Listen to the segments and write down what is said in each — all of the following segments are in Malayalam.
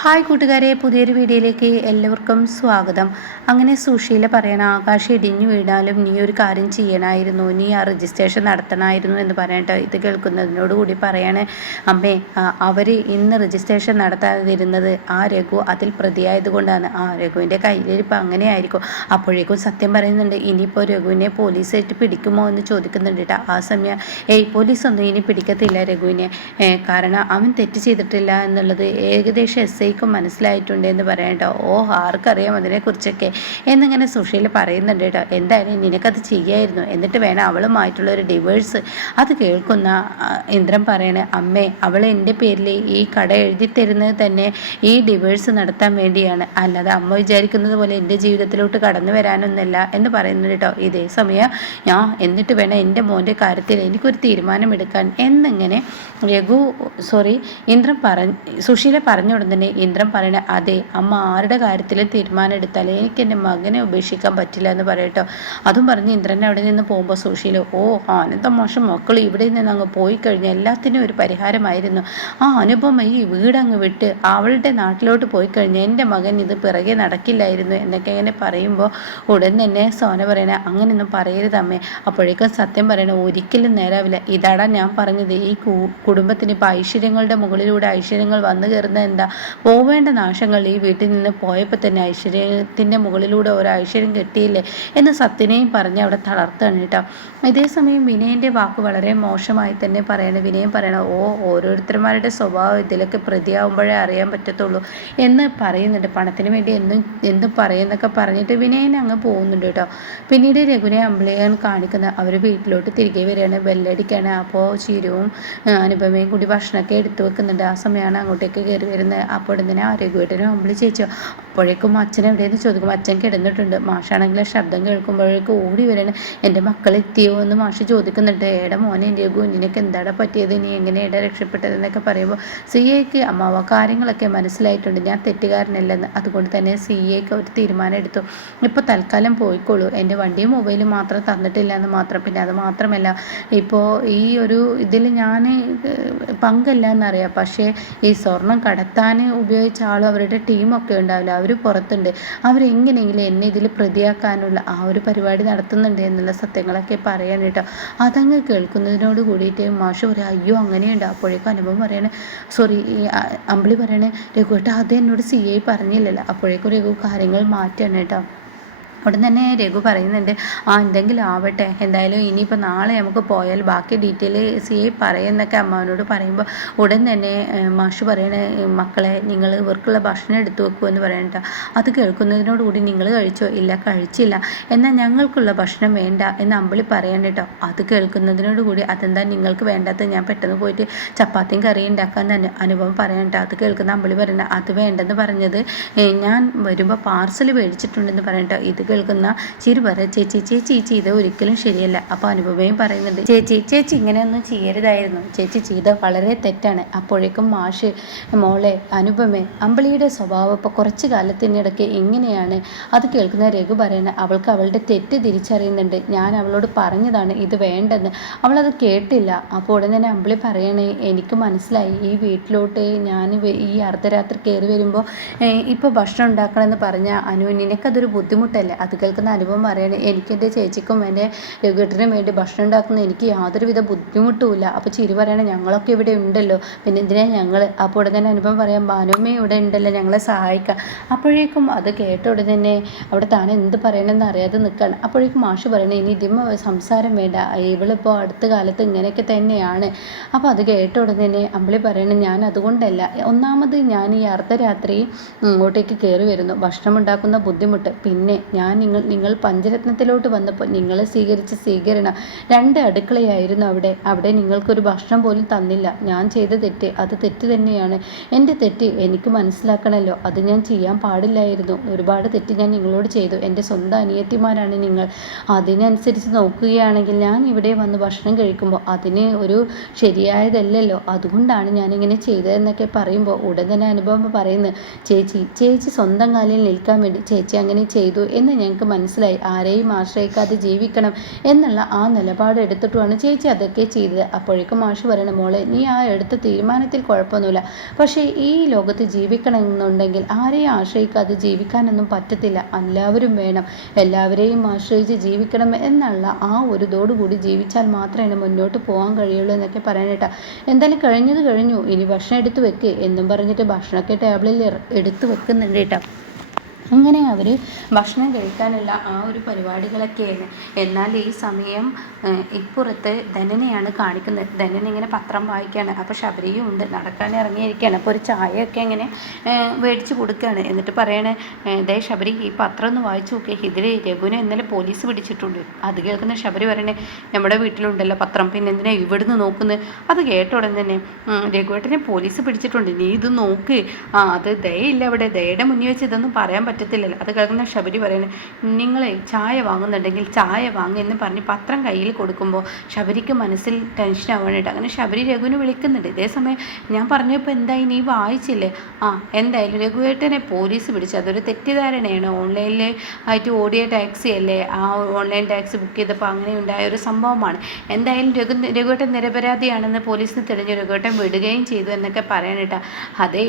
ഹായ് കൂട്ടുകാരെ പുതിയൊരു വീഡിയോയിലേക്ക് എല്ലാവർക്കും സ്വാഗതം. അങ്ങനെ സുശീല പറയണ ആകാശം ഇടിഞ്ഞു വീണാലും നീ ഒരു കാര്യം ചെയ്യണമായിരുന്നു നീ ആ രജിസ്ട്രേഷൻ നടത്തണമായിരുന്നു എന്ന് പറയട്ടോ ഇത് കേൾക്കുന്നതിനോട് കൂടി പറയാണ് അമ്മേ അവർ ഇന്ന് രജിസ്ട്രേഷൻ നടത്താതിരുന്നത് ആ രഘു അതിൽ പ്രതിയായതുകൊണ്ടാണ് ആ രഘുവിന്റെ കയ്യിലിരിപ്പോൾ അങ്ങനെ ആയിരിക്കും. അപ്പോഴേക്കും സത്യം പറയുന്നുണ്ട് ഇനിയിപ്പോൾ രഘുവിനെ പോലീസായിട്ട് പിടിക്കുമോ എന്ന് ചോദിക്കുന്നുണ്ട് കേട്ടോ ആ സമയം ഏയ് പോലീസൊന്നും ഇനി പിടിക്കത്തില്ല രഘുവിനെ. കാരണം അവൻ തെറ്റ് ചെയ്തിട്ടില്ല എന്നുള്ളത് ഏകദേശം എസ് ഐക്കും മനസ്സിലായിട്ടുണ്ട് എന്ന് പറയാം കേട്ടോ ഓ ആർക്കറിയാം അതിനെക്കുറിച്ചൊക്കെ. എന്നിങ്ങനെ സുഷീൽ പറയുന്നുണ്ട് കേട്ടോ എന്തായാലും നിനക്കത് ചെയ്യായിരുന്നു. എന്നിട്ട് വേണം അവളുമായിട്ടുള്ള ഒരു ഡിവേഴ്സ് അത് കേൾക്കുന്ന ഇന്ദ്രൻ പറയണേ അമ്മേ അവൾ എന്റെ പേരിൽ ഈ കട എഴുതി തരുന്നത് തന്നെ ഈ ഡിവേഴ്സ് നടത്താൻ വേണ്ടിയാണ്. അല്ലാതെ അമ്മ വിചാരിക്കുന്നത് പോലെ എന്റെ ജീവിതത്തിലോട്ട് കടന്നു വരാനൊന്നുമില്ല എന്ന് പറയുന്നുണ്ട് കേട്ടോ ഇതേ സമയം ഞാൻ എന്നിട്ട് വേണം എന്റെ മോന്റെ കാര്യത്തിൽ എനിക്കൊരു തീരുമാനമെടുക്കാൻ എന്നിങ്ങനെ രഘു സോറി ഇന്ദ്രൻ പറഞ്ഞ് സുശീല പറഞ്ഞ ഉടൻ തന്നെ ഇന്ദ്രൻ പറയണേ അതെ അമ്മ ആരുടെ കാര്യത്തിൽ തീരുമാനം എടുത്താലേ എനിക്ക് എന്റെ മകനെ ഉപേക്ഷിക്കാൻ പറ്റില്ല എന്ന് പറയട്ടോ അതും പറഞ്ഞ് ഇന്ദ്രൻ അവിടെ നിന്ന് പോകുമ്പോൾ സുശീല ഓ ആനന്ദ മോശം മക്കൾ ഇവിടെ നിന്ന് അങ്ങ് പോയി കഴിഞ്ഞാൽ എല്ലാത്തിനും ഒരു പരിഹാരമായിരുന്നു. ആ അനുപമ ഈ വീടങ്ങ് വിട്ട് അവളുടെ നാട്ടിലോട്ട് പോയി കഴിഞ്ഞാൽ എന്റെ മകൻ ഇത് പിറകെ നടക്കില്ലായിരുന്നു എന്നൊക്കെ ഇങ്ങനെ പറയുമ്പോൾ ഉടൻ തന്നെ സോന പറയണ അങ്ങനെയൊന്നും പറയരുത് അമ്മേ. അപ്പോഴേക്കും സത്യം പറയണ ഒരിക്കലും നേരാവില്ല. ഇതാടാ ഞാൻ പറഞ്ഞത് ഈ കുടുംബത്തിന് ഇപ്പോൾ ഐശ്വര്യങ്ങളുടെ മുകളിലൂടെ ഐശ്വര്യങ്ങൾ വന്നു കയറുന്നത് എന്താ? പോവേണ്ട നാശങ്ങൾ ഈ വീട്ടിൽ നിന്ന് പോയപ്പോൾ തന്നെ ഐശ്വര്യത്തിന്റെ മുകളിലൂടെ ഒരു ഐശ്വര്യം കിട്ടിയില്ലേ എന്ന് സത്യനെയും പറഞ്ഞ് അവിടെ തളർത്താണ് കേട്ടോ. ഇതേസമയം വിനയന്റെ വാക്ക് വളരെ മോശമായി തന്നെ പറയണം. വിനയം പറയണം ഓ ഓരോരുത്തർമാരുടെ സ്വഭാവം ഇതിലൊക്കെ പ്രതിയാവുമ്പോഴേ അറിയാൻ പറ്റത്തുള്ളൂ എന്ന് പറയുന്നുണ്ട്. പണത്തിന് വേണ്ടി എന്നും എന്തും പറയുന്നൊക്കെ പറഞ്ഞിട്ട് വിനയൻ അങ്ങ് പോകുന്നുണ്ട് കേട്ടോ. പിന്നീട് രഘുനെ അമ്പിളിയാണ് കാണിക്കുന്ന അവർ വീട്ടിലോട്ട് തിരികെ വരികയാണ്. ബെല്ലടിക്കുകയാണ് അപ്പോൾ ചിരുവും അനുപമയും കൂടി ഭക്ഷണമൊക്കെ എടുത്തു വെക്കുന്നുണ്ട്. ആ സമയമാണ് അങ്ങോട്ടേക്ക് കയറി വരുന്നത്. അപ്പോൾ തന്നെ ആരോഗ്യമായിട്ടൊരു നമ്മൾ ചേച്ചോ അപ്പോഴേക്കും അച്ഛൻ എവിടെയെന്ന് ചോദിക്കും അച്ഛൻ കിടന്നിട്ടുണ്ട്. മാഷാണെങ്കിൽ ശബ്ദം കേൾക്കുമ്പോഴേക്കും ഓടി വരണം. എന്റെ മക്കൾ എത്തിയോ എന്ന് മാഷ് ചോദിക്കുന്നുണ്ട്. ഏടെ മോനെ എന്റെ കുഞ്ഞിനൊക്കെ എന്താടാ പറ്റിയത്? നീ എങ്ങനെയാണ് രക്ഷപ്പെട്ടതെന്നൊക്കെ പറയുമ്പോൾ സി എക്ക് അമ്മാവ കാര്യങ്ങളൊക്കെ മനസ്സിലായിട്ടുണ്ട്. ഞാൻ തെറ്റുകാരനല്ലെന്ന്. അതുകൊണ്ട് തന്നെ സി എക്ക് ഒരു തീരുമാനം എടുത്തു ഇപ്പോൾ തൽക്കാലം പോയിക്കോളൂ. എന്റെ വണ്ടിയും മൊബൈലും മാത്രം തന്നിട്ടില്ല എന്ന് മാത്രം. പിന്നെ അത് മാത്രമല്ല ഇപ്പോൾ ഈ ഒരു ഇതിൽ ഞാൻ പങ്കല്ല എന്നറിയാം. പക്ഷേ ഈ സ്വർണം കടത്താൻ ഉപയോഗിച്ച ആളും അവരുടെ ടീമൊക്കെ ഉണ്ടാവില്ല. അവർ പുറത്തുണ്ട്. അവരെങ്ങനെയെങ്കിലും എന്നെ ഇതിൽ പ്രതിയാക്കാനുള്ള ആ ഒരു പരിപാടി നടത്തുന്നുണ്ട് എന്നുള്ള സത്യങ്ങളൊക്കെ പറയാൻ കേട്ടോ. അതങ്ങ് കേൾക്കുന്നതിനോട് കൂടിയിട്ട് മാഷ് പറയും അയ്യോ അങ്ങനെയുണ്ട്. അപ്പോഴേക്കും അനുഭവം പറയണേ സോറി അമ്പിളി പറയണേ രഘുവേട്ട അത് എന്നോട് സി ഐ പറഞ്ഞില്ലല്ലോ. അപ്പോഴേക്കും രഘു കാര്യങ്ങൾ മാറ്റാണ് കേട്ടോ. ഉടൻ തന്നെ രഘു പറയുന്നുണ്ട് ആ എന്തെങ്കിലും ആവട്ടെ എന്തായാലും ഇനിയിപ്പോൾ നാളെ നമുക്ക് പോയാൽ ബാക്കി ഡീറ്റെയിൽ സി ഐ പറയുന്നൊക്കെ അമ്മാവനോട് പറയുമ്പോൾ ഉടൻ തന്നെ മാഷ് പറയണ മക്കളെ നിങ്ങൾ ഇവർക്കുള്ള ഭക്ഷണം എടുത്തു വെക്കുമെന്ന് പറയണ്ട അത് കേൾക്കുന്നതിനോടുകൂടി നിങ്ങൾ കഴിച്ചോ? ഇല്ല കഴിച്ചില്ല. എന്നാൽ ഞങ്ങൾക്കുള്ള ഭക്ഷണം വേണ്ട എന്ന് അമ്പിളി പറയണ്ട കേട്ടോ. അത് കേൾക്കുന്നതിനോടുകൂടി അതെന്താ നിങ്ങൾക്ക് വേണ്ടാത്ത ഞാൻ പെട്ടെന്ന് പോയിട്ട് ചപ്പാത്തിയും കറിയും ഉണ്ടാക്കാൻ തന്നെ അനുഭവം പറയണ്ട അത് കേൾക്കുന്ന അമ്പിളി പറയണ അത് വേണ്ടെന്ന് പറഞ്ഞത് ഞാൻ വരുമ്പോൾ പാർസൽ മേടിച്ചിട്ടുണ്ടെന്ന് പറയണ്ട ഇത് കേൾക്കുന്ന ചിരി പറ ചേച്ചി ചേച്ചി ചെയ്ത ഒരിക്കലും ശരിയല്ല. അപ്പോൾ അനുപമയും പറയുന്നുണ്ട് ചേച്ചി ചേച്ചി ഇങ്ങനെയൊന്നും ചെയ്യരുതായിരുന്നു. ചേച്ചി ചെയ്ത വളരെ തെറ്റാണ്. അപ്പോഴേക്കും മാഷ് മോളെ അനുപമേ അമ്പിളിയുടെ സ്വഭാവം ഇപ്പോൾ കുറച്ച് കാലത്തിനിടയ്ക്ക് എങ്ങനെയാണ്? അത് കേൾക്കുന്ന രഘു പറയണ അവൾക്ക് അവളുടെ തെറ്റ് തിരിച്ചറിയുന്നുണ്ട്. ഞാൻ അവളോട് പറഞ്ഞതാണ് ഇത് വേണ്ടെന്ന്. അവളത് കേട്ടില്ല. അപ്പോൾ ഉടൻ തന്നെ അമ്പിളി പറയണേ എനിക്ക് മനസ്സിലായി. ഈ വീട്ടിലോട്ട് ഞാൻ ഈ അർദ്ധരാത്രി കയറി വരുമ്പോൾ ഇപ്പോൾ ഭക്ഷണം ഉണ്ടാക്കണമെന്ന് പറഞ്ഞാൽ അനു നിനക്കതൊരു ബുദ്ധിമുട്ടല്ലേ. അത് കേൾക്കുന്ന അനുഭവം പറയണേ എനിക്ക് എന്റെ ചേച്ചിക്കും എന്റെ രഘുട്ടനും വേണ്ടി ഭക്ഷണം ഉണ്ടാക്കുന്ന എനിക്ക് യാതൊരുവിധ ബുദ്ധിമുട്ടുമില്ല. അപ്പോൾ ചിരി പറയണേ ഞങ്ങളൊക്കെ ഇവിടെ ഉണ്ടല്ലോ. പിന്നെ എന്തിനാണ് ഞങ്ങൾ അപ്പോൾ ഉടനെ തന്നെ അനുഭവം പറയാം ഭാനുമ്മ ഇവിടെ ഉണ്ടല്ലോ ഞങ്ങളെ സഹായിക്കാം. അപ്പോഴേക്കും അത് കേട്ട ഉടനെ തന്നെ അവിടെ താൻ എന്ത് പറയണമെന്ന് അറിയാതെ നിൽക്കുകയാണ് അപ്പോഴേക്കും മാഷ് പറയണേ ഇനി ഇതിമ്മ സംസാരം വേണ്ട. ഇവളിപ്പോൾ അടുത്ത കാലത്ത് ഇങ്ങനെയൊക്കെ തന്നെയാണ്. അപ്പോൾ അത് കേട്ട ഉടനെ തന്നെ അമ്പിളി പറയണേ ഞാൻ അതുകൊണ്ടല്ല. ഒന്നാമത് ഞാൻ ഈ അർദ്ധരാത്രി ഇങ്ങോട്ടേക്ക് കയറി വരുന്നു. ഭക്ഷണം ഉണ്ടാക്കുന്ന ബുദ്ധിമുട്ട്. പിന്നെ ഞാൻ നിങ്ങൾ നിങ്ങൾ പഞ്ചരത്നത്തിലോട്ട് വന്നപ്പോൾ നിങ്ങളെ സ്വീകരിച്ച സ്വീകരണം രണ്ട് അടുക്കളയായിരുന്നു അവിടെ. അവിടെ നിങ്ങൾക്കൊരു ഭക്ഷണം പോലും തന്നില്ല. ഞാൻ ചെയ്ത തെറ്റ് അത് തെറ്റ് തന്നെയാണ്. എന്റെ തെറ്റ് എനിക്ക് മനസ്സിലാക്കണമല്ലോ. അത് ഞാൻ ചെയ്യാൻ പാടില്ലായിരുന്നു. ഒരുപാട് തെറ്റ് ഞാൻ നിങ്ങളോട് ചെയ്തു. എന്റെ സ്വന്തം അനിയത്തിമാരാണ് നിങ്ങൾ. അതിനനുസരിച്ച് നോക്കുകയാണെങ്കിൽ ഞാൻ ഇവിടെ വന്ന് ഭക്ഷണം കഴിക്കുമ്പോൾ അതിന് ഒരു ശരിയായതല്ലല്ലോ. അതുകൊണ്ടാണ് ഞാനിങ്ങനെ ചെയ്തതെന്നൊക്കെ പറയുമ്പോൾ ഉടൻ തന്നെ അനുഭവം പറയുന്നത് ചേച്ചി ചേച്ചി സ്വന്തം കാലിൽ നിൽക്കാൻ വേണ്ടി ചേച്ചി അങ്ങനെ ചെയ്തു എന്ന് ഞങ്ങൾക്ക് മനസ്സിലായി. ആരെയും ആശ്രയിക്കാതെ ജീവിക്കണം എന്നുള്ള ആ നിലപാട് എടുത്തിട്ടുമാണ് ചേച്ചി അതൊക്കെ ചെയ്തത്. അപ്പോഴേക്കും മാഷ് പറയണം മോളെ നീ ആ എടുത്ത തീരുമാനത്തിൽ കുഴപ്പമൊന്നുമില്ല. പക്ഷേ ഈ ലോകത്ത് ജീവിക്കണമെന്നുണ്ടെങ്കിൽ ആരെയും ആശ്രയിക്കാതെ ജീവിക്കാനൊന്നും പറ്റത്തില്ല. എല്ലാവരും വേണം. എല്ലാവരെയും ആശ്രയിച്ച് ജീവിക്കണം എന്നുള്ള ആ ഒരു ഇതോടുകൂടി ജീവിച്ചാൽ മാത്രമേ മുന്നോട്ട് പോകാൻ കഴിയുള്ളൂ എന്നൊക്കെ പറയാനേട്ടാ എന്തായാലും കഴിഞ്ഞത് കഴിഞ്ഞു. ഇനി ഭക്ഷണം എടുത്ത് വെക്ക്. എന്നും പറഞ്ഞിട്ട് ഭക്ഷണമൊക്കെ ടേബിളിൽ എടുത്ത് വെക്കുന്നുണ്ട് കേട്ടോ. അങ്ങനെ അവർ ഭക്ഷണം കഴിക്കാനുള്ള ആ ഒരു പരിപാടികളൊക്കെയാണ്. എന്നാൽ ഈ സമയം ഇപ്പുറത്ത് ധനനെയാണ് കാണിക്കുന്നത്. ധനൻ ഇങ്ങനെ പത്രം വായിക്കുകയാണ് അപ്പോൾ ശബരിയും ഉണ്ട്. നടക്കാൻ ഇറങ്ങിയിരിക്കുകയാണ്. അപ്പോൾ ഒരു ചായയൊക്കെ ഇങ്ങനെ മേടിച്ച് കൊടുക്കുകയാണ്. എന്നിട്ട് പറയണേ ദേ ശബരി ഈ പത്രം ഒന്ന് വായിച്ചു നോക്കി. ഇതിൽ രഘുവിനെ ഇന്നലെ പോലീസ് പിടിച്ചിട്ടുണ്ട്. അത് കേൾക്കുന്ന ശബരി പറയണേ നമ്മുടെ വീട്ടിലുണ്ടല്ലോ പത്രം. പിന്നെ എന്തിനാ ഇവിടുന്ന് നോക്കുന്നത് അത് കേട്ട ഉടൻ തന്നെ രഘുവേട്ടനെ പോലീസ് പിടിച്ചിട്ടുണ്ട്. നീ ഇത് നോക്ക്. ആ അത് ദയയില്ല അവിടെ. ദയയുടെ മുന്നിൽ വെച്ച് ഇതൊന്നും പറയാൻ പറ്റത്തില്ലല്ലോ. അത് കേൾക്കുന്ന ശബരി പറയുന്നത് നിങ്ങളെ ചായ വാങ്ങുന്നുണ്ടെങ്കിൽ ചായ എന്ന് പറഞ്ഞ് പത്രം കയ്യിൽ കൊടുക്കുമ്പോൾ ശബരിക്ക് മനസ്സിൽ ടെൻഷൻ ആവാനായിട്ട് അങ്ങനെ ശബരി രഘുവിന് വിളിക്കുന്നുണ്ട്. ഇതേസമയം ഞാൻ പറഞ്ഞപ്പോൾ എന്തായി നീ വായിച്ചില്ലേ? ആ എന്തായാലും രഘുവേട്ടനെ പോലീസ് പിടിച്ചു. അതൊരു തെറ്റിദ്ധാരണയാണ്. ഓൺലൈനിൽ ആയിട്ട് ഓടിയ ടാക്സി അല്ലേ? ആ ഓൺലൈൻ ടാക്സി ബുക്ക് ചെയ്തപ്പോൾ അങ്ങനെ ഉണ്ടായ ഒരു സംഭവമാണ്. എന്തായാലും രഘു രഘുവേട്ടൻ നിരപരാധിയാണെന്ന് പോലീസിന് തെളിഞ്ഞു. രഘുവേട്ടൻ വിടുകയും ചെയ്തു എന്നൊക്കെ പറയാനിട്ടാ അതേ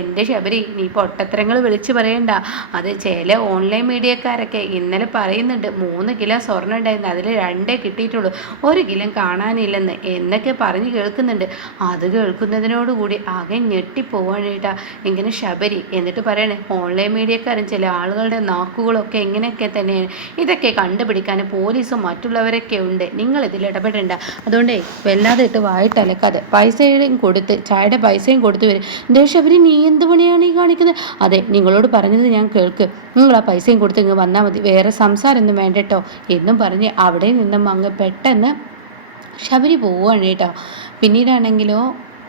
എന്റെ ശബരി നീ പൊട്ടത്തരങ്ങൾ വിളിച്ചു പറയണ്ട. അത് ചില ഓൺലൈൻ മീഡിയക്കാരൊക്കെ ഇന്നലെ പറയുന്നുണ്ട് മൂന്ന് കിലോ സ്വർണം ഉണ്ടായിരുന്നു അതിൽ രണ്ടേ കിട്ടിയിട്ടുള്ളൂ ഒരു കിലോ കാണാനില്ലെന്ന് എന്നൊക്കെ പറഞ്ഞ് കേൾക്കുന്നുണ്ട്. അത് കേൾക്കുന്നതിനോടുകൂടി ആകെ ഞെട്ടിപ്പോവാനായിട്ടാ ഇങ്ങനെ ശബരി എന്നിട്ട് പറയണേ ഓൺലൈൻ മീഡിയക്കാരും ചില ആളുകളുടെ നാക്കുകളൊക്കെ എങ്ങനെയൊക്കെ തന്നെയാണ്. ഇതൊക്കെ കണ്ടുപിടിക്കാൻ പോലീസും മറ്റുള്ളവരൊക്കെ ഉണ്ട്. നിങ്ങൾ ഇതിൽ ഇടപെടേണ്ട. അതുകൊണ്ടേ വല്ലാതെ ഇട്ട് വായിട്ടലക്കാതെ പൈസയും കൊടുത്ത് ചായയുടെ പൈസയും കൊടുത്ത് വരും. ദേ ശബരി നീ എന്ത് പണിയാണ് ഈ കാണിക്കുന്നത്? അതെ നിങ്ങളോട് പറഞ്ഞത് ഞാൻ കേൾക്ക്. നിങ്ങൾ ആ പൈസയും കൊടുത്ത് ഇങ്ങ് വന്നാൽ മതി. വേറെ സംസാരമൊന്നും വേണ്ടട്ടോ. എന്നും പറഞ്ഞ് അവിടെ നിന്നും അങ്ങ് പെട്ടെന്ന് ശബരി പോവുകയാണ് കേട്ടോ. പിന്നീടാണെങ്കിലോ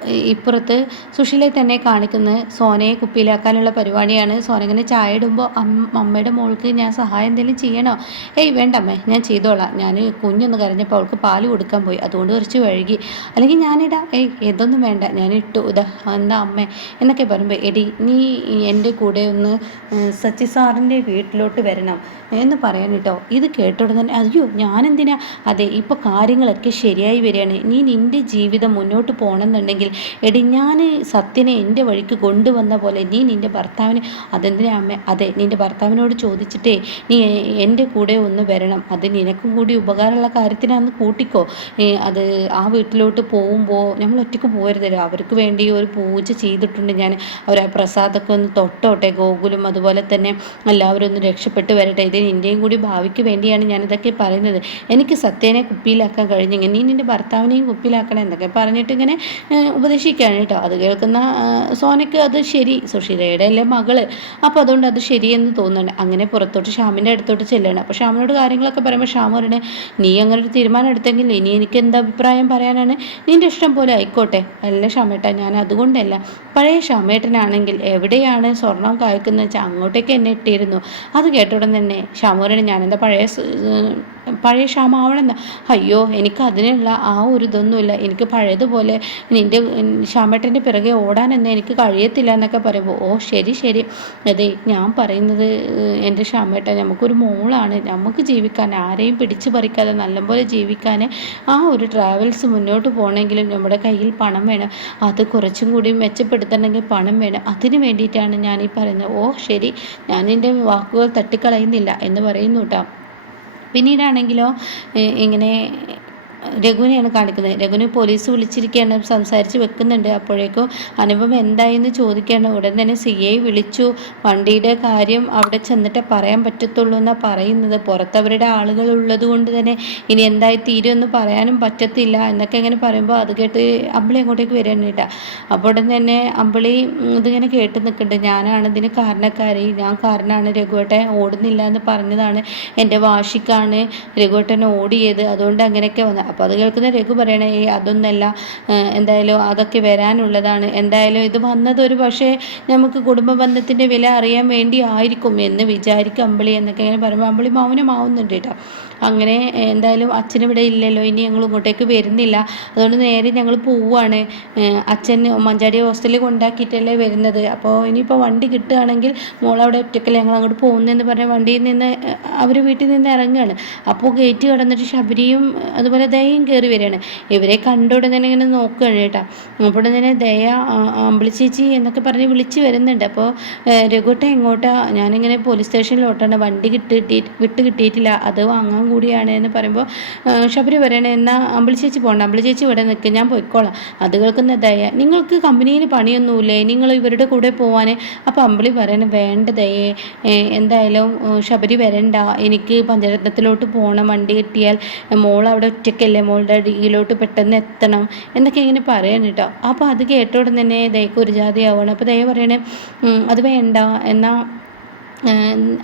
ഇപ്പുറത്ത് സുശീലെ തന്നെ കാണിക്കുന്നത് സോനയെ കുപ്പിയിലാക്കാനുള്ള പരിപാടിയാണ്. സോന ഇങ്ങനെ ചായ ഇടുമ്പോൾ അമ്മയുടെ മോൾക്ക് ഞാൻ സഹായം എന്തെങ്കിലും ചെയ്യണോ? ഏയ് വേണ്ട അമ്മേ ഞാൻ ചെയ്തോളാം. ഞാൻ കുഞ്ഞൊന്ന് കരഞ്ഞപ്പോൾ അവൾക്ക് പാൽ കൊടുക്കാൻ പോയി. അതുകൊണ്ട് കുറച്ച് വഴുകി. അല്ലെങ്കിൽ ഞാനിടാം. ഏയ് ഇതൊന്നും വേണ്ട. ഞാൻ ഇട്ടു ഇതാ എന്താ അമ്മേ? എന്നൊക്കെ പറയുമ്പോൾ എടി നീ എന്റെ കൂടെ ഒന്ന് സച്ചി സാറിന്റെ വീട്ടിലോട്ട് വരണം എന്ന് പറയാൻ കേട്ടോ. ഇത് കേട്ടോടെ തന്നെ അയ്യോ ഞാനെന്തിനാ? അതെ ഇപ്പോൾ കാര്യങ്ങളൊക്കെ ശരിയായി വരികയാണ്. നീ നിന്റെ ജീവിതം മുന്നോട്ട് പോകണമെന്നുണ്ടെങ്കിൽ എടി ഞാൻ സത്യനെ എന്റെ വഴിക്ക് കൊണ്ടുവന്ന പോലെ നീ നിന്റെ ഭർത്താവിന് അതെന്തിനാ അമ്മ അതെ നിന്റെ ഭർത്താവിനോട് ചോദിച്ചിട്ടേ നീ എന്റെ കൂടെ ഒന്ന് വരണം. അത് നിനക്കും കൂടി ഉപകാരമുള്ള കാര്യത്തിനാന്ന് കൂട്ടിക്കോ. അത് ആ വീട്ടിലോട്ട് പോകുമ്പോൾ നമ്മൾ ഒറ്റയ്ക്ക് പോരുതല്ലോ. അവർക്ക് വേണ്ടി ഒരു പൂജ ചെയ്തിട്ടുണ്ട് ഞാൻ. അവരെ പ്രസാദമൊക്കെ ഒന്ന് തൊട്ടോട്ടെ. ഗോകുലും അതുപോലെ തന്നെ എല്ലാവരും ഒന്ന് രക്ഷപ്പെട്ട് വരട്ടെ. ഇത് നിന്റെയും കൂടി ഭാവിക്ക് വേണ്ടിയാണ് ഞാനിതൊക്കെ പറയുന്നത്. എനിക്ക് സത്യനെ കുപ്പിയിലാക്കാൻ കഴിഞ്ഞെങ്കിൽ നീ നിന്റെ ഭർത്താവിനെയും കുപ്പിയിലാക്കണം എന്നൊക്കെ പറഞ്ഞിട്ട് ഇങ്ങനെ ഉപദേശിക്കുകയാണ് കേട്ടോ. അത് കേൾക്കുന്ന സോനയ്ക്ക് അത് ശരി സുഷീലയുടെ അല്ലേ മകൾ? അപ്പോൾ അതുകൊണ്ട് അത് ശരിയെന്ന് തോന്നുന്നുണ്ട്. അങ്ങനെ പുറത്തോട്ട് ഷാമിന്റെ അടുത്തോട്ട് ചെല്ലണം. അപ്പോൾ ഷാമിനോട് കാര്യങ്ങളൊക്കെ പറയുമ്പോൾ ഷാം പറയണേ നീ അങ്ങനെ ഒരു തീരുമാനം എടുത്തെങ്കിൽ ഇനി എനിക്ക് എന്താ അഭിപ്രായം പറയാനാണ്? നിന്റെ ഇഷ്ടം പോലെ ആയിക്കോട്ടെ. അല്ല ഷാമേട്ട ഞാൻ അതുകൊണ്ടല്ല. പഴയ ഷാമേട്ടനാണെങ്കിൽ എവിടെയാണ് സ്വർണം കായ്ക്കുന്നത് വെച്ചാൽ അങ്ങോട്ടേക്ക് എന്നെ ഇട്ടിരുന്നു. അത് കേട്ടോടെ തന്നെ ഞാൻ എന്താ പഴയ പഴയ ക്ഷാമാവണമെന്ന് അയ്യോ എനിക്ക് അതിനുള്ള ആ ഒരു ഇതൊന്നുമില്ല. എനിക്ക് പഴയതുപോലെ നിന്റെ ശ്യാമേട്ടന്റെ പിറകെ ഓടാനൊന്നും എനിക്ക് കഴിയത്തില്ല എന്നൊക്കെ പറയുമ്പോൾ ഓ ശരി ശരി. അതെ ഞാൻ പറയുന്നത് എന്റെ ശ്യാമേട്ട നമുക്കൊരു മോളാണ്. നമുക്ക് ജീവിക്കാൻ ആരെയും പിടിച്ചു പറിക്കാതെ നല്ലപോലെ ജീവിക്കാൻ ആ ഒരു ട്രാവൽസ് മുന്നോട്ട് പോകണമെങ്കിലും നമ്മുടെ കയ്യിൽ പണം വേണം. അത് കുറച്ചും കൂടി മെച്ചപ്പെടുത്തണമെങ്കിൽ പണം വേണം. അതിന് വേണ്ടിയിട്ടാണ് ഞാൻ ഈ പറയുന്നത്. ഓ ശരി. ഞാൻ എന്റെ വാക്കുകൾ തട്ടിക്കളയുന്നില്ല എന്ന് പറയുന്നു കേട്ടോ പിന്നീടാണെങ്കിലോ ഇങ്ങനെ രഘുവിനെയാണ് കാണിക്കുന്നത്. രഘുവിനെ പോലീസ് വിളിച്ചിരിക്കുകയാണ് സംസാരിച്ച് വെക്കുന്നുണ്ട്. അപ്പോഴേക്കും അനുപം എന്തായെന്ന് ചോദിക്കുകയാണ്. ഉടൻ തന്നെ സി ഐ വിളിച്ചു. വണ്ടിയുടെ കാര്യം അവിടെ ചെന്നിട്ട് പറയാൻ പറ്റത്തുള്ളൂ എന്നാണ് പറയുന്നത്. പുറത്തവരുടെ ആളുകൾ ഉള്ളത് കൊണ്ട് തന്നെ ഇനി എന്തായി തീരുമെന്ന് പറയാനും പറ്റത്തില്ല എന്നൊക്കെ ഇങ്ങനെ പറയുമ്പോൾ അത് കേട്ട് അമ്പിളി അങ്ങോട്ടേക്ക് വരാനിട്ട അപ്പോൾ ഉടൻ തന്നെ അമ്പിളി ഇതിങ്ങനെ കേട്ട് നിൽക്കുന്നുണ്ട്. ഞാനാണ് ഇതിന് കാരണക്കാരി. ഞാൻ കാരണമാണ് രഘുവേട്ടൻ ഓടുന്നില്ല എന്ന് പറഞ്ഞതാണ് എന്റെ വാശിക്കാണ് രഘുവേട്ടൻ ഓടിയത്. അതുകൊണ്ട് അങ്ങനെയൊക്കെ വന്നത് അപ്പോൾ അത് കേൾക്കുന്ന രഘു പറയണേ ഏയ് അതൊന്നല്ല. എന്തായാലും അതൊക്കെ വരാനുള്ളതാണ്. എന്തായാലും ഇത് വന്നത് ഒരു പക്ഷേ നമുക്ക് കുടുംബ ബന്ധത്തിന്റെ വില അറിയാൻ വേണ്ടി ആയിരിക്കും എന്ന് വിചാരിക്കും അമ്പിളി എന്നൊക്കെ ഇങ്ങനെ പറയുമ്പോൾ അമ്പിളി മൗനമാവുന്നുണ്ട് കേട്ടോ. അങ്ങനെ എന്തായാലും അച്ഛൻ ഇവിടെ ഇല്ലല്ലോ ഇനി ഞങ്ങൾ ഇങ്ങോട്ടേക്ക് വരുന്നില്ല. അതുകൊണ്ട് നേരെ ഞങ്ങൾ പോവുകയാണ് അച്ഛൻ മഞ്ചാടി ഹോസ്റ്റലിൽ കൊണ്ടാക്കിയിട്ടല്ലേ വരുന്നത്. അപ്പോൾ ഇനിയിപ്പോൾ വണ്ടി കിട്ടുകയാണെങ്കിൽ മോളവിടെ ഒറ്റക്കല്ലേ ഞങ്ങൾ അങ്ങോട്ട് പോകുന്നതെന്ന് പറഞ്ഞ വണ്ടിയിൽ നിന്ന് അവർ വീട്ടിൽ നിന്ന് ഇറങ്ങുകയാണ്. അപ്പോൾ ഗേറ്റ് കടന്നിട്ട് ശബരിയും അതുപോലെ ദയയും കയറി വരികയാണ്. ഇവരെ കണ്ട ഉടനെ ഇങ്ങനെ നോക്കുകയാണ് കേട്ടോ. അപ്പോൾ തന്നെ ദയ അമ്പിളി ചേച്ചി എന്നൊക്കെ പറഞ്ഞ് വിളിച്ച് വരുന്നുണ്ട്. അപ്പോൾ രഘുട്ട എങ്ങോട്ടാ? ഞാനിങ്ങനെ പോലീസ് സ്റ്റേഷനിലോട്ടാണ്. വണ്ടി കിട്ടി വിട്ട് കിട്ടിയിട്ടില്ല. അത് വാങ്ങാൻ കൂടിയാണ് എന്ന് പറയുമ്പോൾ ശബരി പറയണേ എന്നാൽ അമ്പിളി ചേച്ചി പോകണ്ട അമ്പിളി ചേച്ചി ഇവിടെ നിൽക്കുക ഞാൻ പോയിക്കോളാം. അത് കേൾക്കുന്ന ദയ? നിങ്ങൾക്ക് കമ്പനിയിൽ പണിയൊന്നുമില്ലേ? നിങ്ങൾ ഇവരുടെ കൂടെ പോവാൻ അപ്പോൾ അമ്പിളി പറയണേ വേണ്ട ദയേ എന്തായാലും ശബരി വരണ്ട. എനിക്ക് പഞ്ചരത്നത്തിലോട്ട് പോകണം വണ്ടി കിട്ടിയാൽ. മോൾ അവിടെ ഒറ്റയ്ക്കല്ലേ മോളുടെ അടിയിലോട്ട് പെട്ടെന്ന് എത്തണം എന്നൊക്കെ ഇങ്ങനെ പറയണം കേട്ടോ അപ്പോൾ അത് കേട്ടോടെ തന്നെ ദയക്ക് ഒരു ജാതി ആവണം അപ്പോൾ ദയ പറയണേ അത് വേണ്ട. എന്നാൽ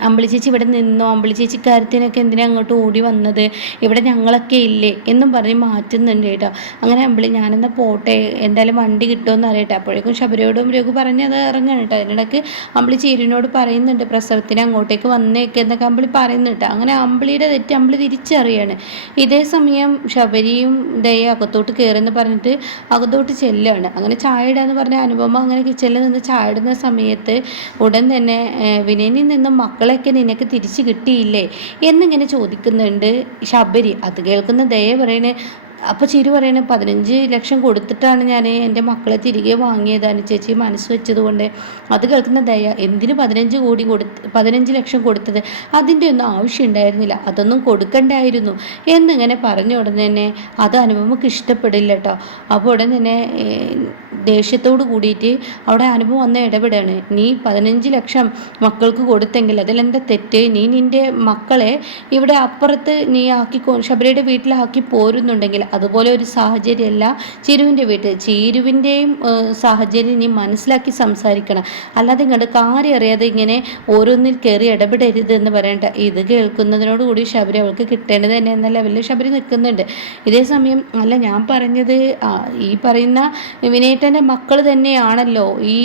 അമ്പിളി ചേച്ചി ഇവിടെ നിന്നോ? അമ്പിളി ചേച്ചി കാര്യത്തിനൊക്കെ എന്തിനാ അങ്ങോട്ട് ഓടി വന്നത്? ഇവിടെ ഞങ്ങളൊക്കെ ഇല്ലേ? എന്നും പറഞ്ഞ് മാറ്റുന്നുണ്ട് കേട്ടോ. അങ്ങനെ അമ്പിളി ഞാനെന്നാ പോട്ടെ? എന്തായാലും വണ്ടി കിട്ടുമെന്ന് അറിയട്ടെ. അപ്പോഴേക്കും ശബരിയോടും രഘു പറഞ്ഞ് അത് ഇറങ്ങണം കേട്ടോ. അതിനിടയ്ക്ക് അമ്പിളി ചേരുവിനോട് പറയുന്നുണ്ട് പ്രസവത്തിന് അങ്ങോട്ടേക്ക് വന്നേക്ക് എന്നൊക്കെ അമ്പിളി പറയുന്നുണ്ട് അങ്ങനെ അമ്പിളിയുടെ തെറ്റ് അമ്പിളി തിരിച്ചറിയാണ്. ഇതേ സമയം ശബരിയും ദയ അകത്തോട്ട് കയറുമെന്ന് പറഞ്ഞിട്ട് അകത്തോട്ട് ചെല്ലുകയാണ് അങ്ങനെ ചായ ഇടാന്ന് പറഞ്ഞ അനുപമ അങ്ങനെ കിച്ചണിൽ നിന്ന് ചായ ഇടുന്ന സമയത്ത് ഉടൻ തന്നെ വിനയനിൽ നിന്നും മക്കളെയൊക്കെ നിനക്ക് തിരിച്ചു കിട്ടിയില്ലേ? എന്നിങ്ങനെ ചോദിക്കുന്നുണ്ട് ശബരി. അത് കേൾക്കുന്ന ദയ പറയണേ അപ്പോൾ ചിരി പറയുന്നത് പതിനഞ്ച് ലക്ഷം കൊടുത്തിട്ടാണ് ഞാൻ എന്റെ മക്കളെ തിരികെ വാങ്ങിയത് അനുചേച്ചി മനസ്സ് വെച്ചതുകൊണ്ട് അത് കേൾക്കുന്ന ദയ എന്തിന് പതിനഞ്ച് കോടി കൊടുത്ത് പതിനഞ്ച് ലക്ഷം കൊടുത്തത്? അതിന്റെ ഒന്നും ആവശ്യം ഉണ്ടായിരുന്നില്ല. അതൊന്നും കൊടുക്കണ്ടായിരുന്നു. എന്നിങ്ങനെ പറഞ്ഞ ഉടനെ തന്നെ അത് അനുപമക്ക് ഇഷ്ടപ്പെടില്ല കേട്ടോ അപ്പോൾ ഉടൻ തന്നെ ദേഷ്യത്തോട് കൂടിയിട്ട് അവിടെ അനുഭവം വന്ന് ഇടപെടുകയാണ് നീ പതിനഞ്ച് ലക്ഷം മക്കൾക്ക് കൊടുത്തെങ്കിൽ അതിലെന്താ തെറ്റ്? നീ നിന്റെ മക്കളെ ഇവിടെ അപ്പുറത്ത് നീ ആക്കി ശബരിയുടെ വീട്ടിലാക്കി പോരുന്നുണ്ടെങ്കിൽ അതുപോലെ ഒരു സാഹചര്യമല്ല. ചിരുവിന്റെ വീട്ടിൽ ചേരുവിന്റെയും സാഹചര്യം നീ മനസ്സിലാക്കി സംസാരിക്കണം. അല്ലാതെ ഇങ്ങോട്ട് കാര്യം അറിയാതെ ഇങ്ങനെ ഓരോന്നിൽ കയറി ഇടപെടരുത് എന്ന് പറയണ്ട. ഇത് കേൾക്കുന്നതിനോട് കൂടി ശബരി അവൾക്ക് കിട്ടേണ്ടത് തന്നെ എന്ന ലെവലിൽ ശബരി നിൽക്കുന്നുണ്ട്. ഇതേ സമയം അല്ല ഞാൻ പറഞ്ഞത് ഈ പറയുന്ന വിനേട്ടന്റെ മക്കൾ തന്നെയാണല്ലോ ഈ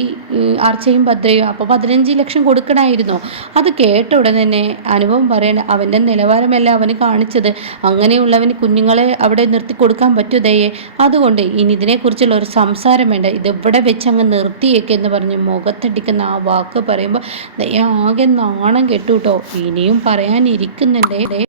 ആർച്ചയും ഭദ്രയും. അപ്പോൾ പതിനഞ്ച് ലക്ഷം കൊടുക്കണമായിരുന്നു അത് കേട്ട ഉടൻ തന്നെ അനുഭവം പറയണ്ട. അവന്റെ നിലവാരമല്ല അവന് കാണിച്ചത്. അങ്ങനെയുള്ളവന് കുഞ്ഞുങ്ങളെ അവിടെ നിർത്തി കൊടുക്കാൻ പറ്റൂ ദയെ അതുകൊണ്ട് ഇനി ഇതിനെക്കുറിച്ചുള്ള ഒരു സംസാരം വേണ്ട. ഇതെവിടെ വെച്ച് അങ്ങ് നിർത്തിയേക്ക് എന്ന് പറഞ്ഞ് മുഖത്തടിക്കുന്ന ആ വാക്ക് പറയുമ്പോൾ ദയ ആകെ നാണം കെട്ടു കേട്ടോ ഇനിയും പറയാനിരിക്കുന്നുണ്ടേ.